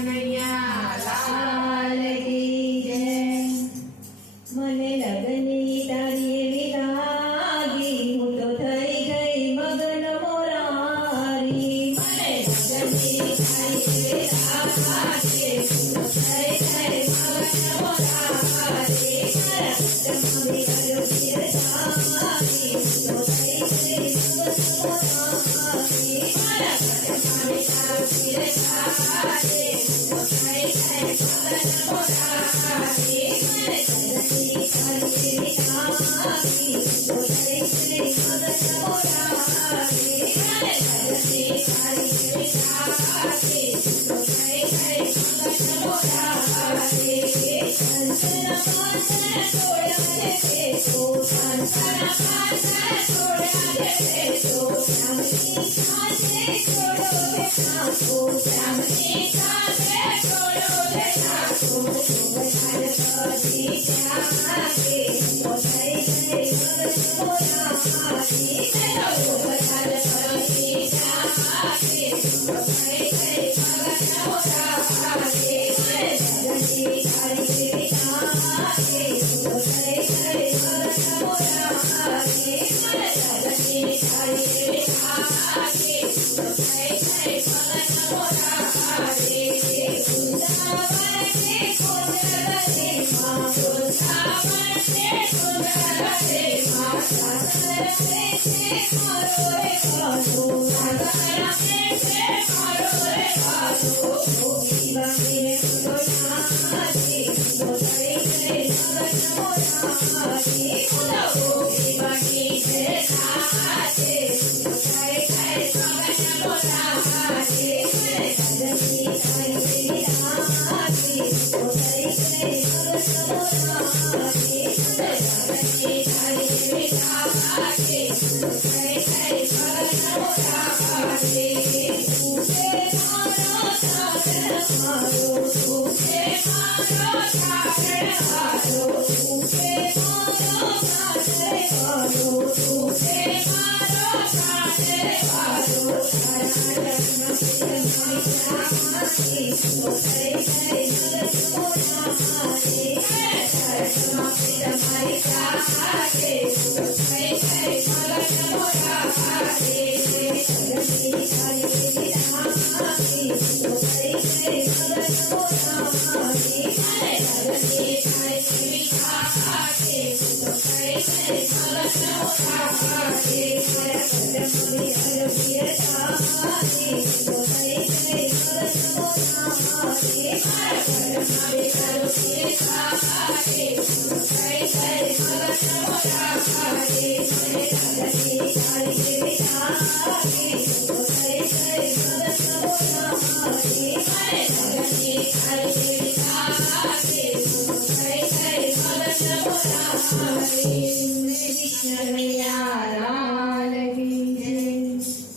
કનૈયા લાલ કી જય. મને લગની તારી એવી લાગી, હું તો થઈ ગઈ મગન મોરારી. મને લગની તારી એવી લાગી, હું તો થઈ ગઈ મગન મોરારી. મારા પદમાં વિરજો ચિર જાગી, હું તો થઈ ગઈ મગન મોરારી. મારા પદમાં વિરજો ચિર જાગી, હું તો થઈ ગઈ મગન મોરારી. મને લગની તારી એવી લાગી, હું તો થઈ ગઈ મગન મોરારી. મને લગની તારી એવી લાગી, હું તો થઈ ગઈ મગન મોરારી. સંતના પાછળ છોડ્યા છે પેટો, સંતના પાછળ છોડ્યા છે પેટો. શ્યામની સાથે છોડો રે નાખો, શ્યામની સાથે છોડો રે નાખો. વધારે બધી ત્યાગે, તો થઈ ગઈ મગન મોરારી. વધારે બધી ત્યાગે, તો થઈ ગઈ મગન મોરારી. લગની તારી એવી લાગી, હું તો થઈ ગઈ મગન મોરારી. લગની તારી એવી લાગી, હું તો થઈ ગઈ મગન મોરારી. વૃંદાવન કે કુંડલનીમાં, વૃંદાવન કે કુંડલનીમાં, સાગર રમે છે મારો રે વાલો, સાગર રમે છે મારો રે વાલો. ગોપી બાંધીને ફૂલોનાથી, તો થઈ ગઈ મગન મોરારી. ગોપી બાંધીને સાથે, તો થઈ ગઈ મગન મોરારી. લગની તારી એવી લાગી, તો થઈ ગઈ મગન મોરારી. લગની તારી એવી લાગી, તો થઈ ગઈ મગન મોરારી. તું છે મારો સાગર મારો, તું છે મારો સાગર મારો, તું છે મારો સાગર મારો, તું છે મારો સાગર મારો. તારા લગ્ન પ્રિયમાં જામાથી, તો થઈ ગઈ મગન મોરારી. તારા લગ્ન પ્રિયમાં જામાથી, તો થઈ ગઈ મગન મોરારી. લગની તારી એવી લાગી, તો થઈ ગઈ મગન મોરારી. લગની તારી એવી લાગી, તો થઈ ગઈ મગન મોરારી. મારા પદમાં વિરજો ચિર જાગી, તો થઈ ગઈ મગન મોરારી. મારા પદમાં વિરજો ચિર જાગી, તો થઈ ગઈ મગન મોરારી. મને લગની તારી એવી લાગી, તો થઈ ગઈ મગન મોરારી. મને લગની તારી એવી લાગી, તો થઈ ગઈ મગન મોરારી. કૃષ્ણ કનૈયા લાલ કી જય.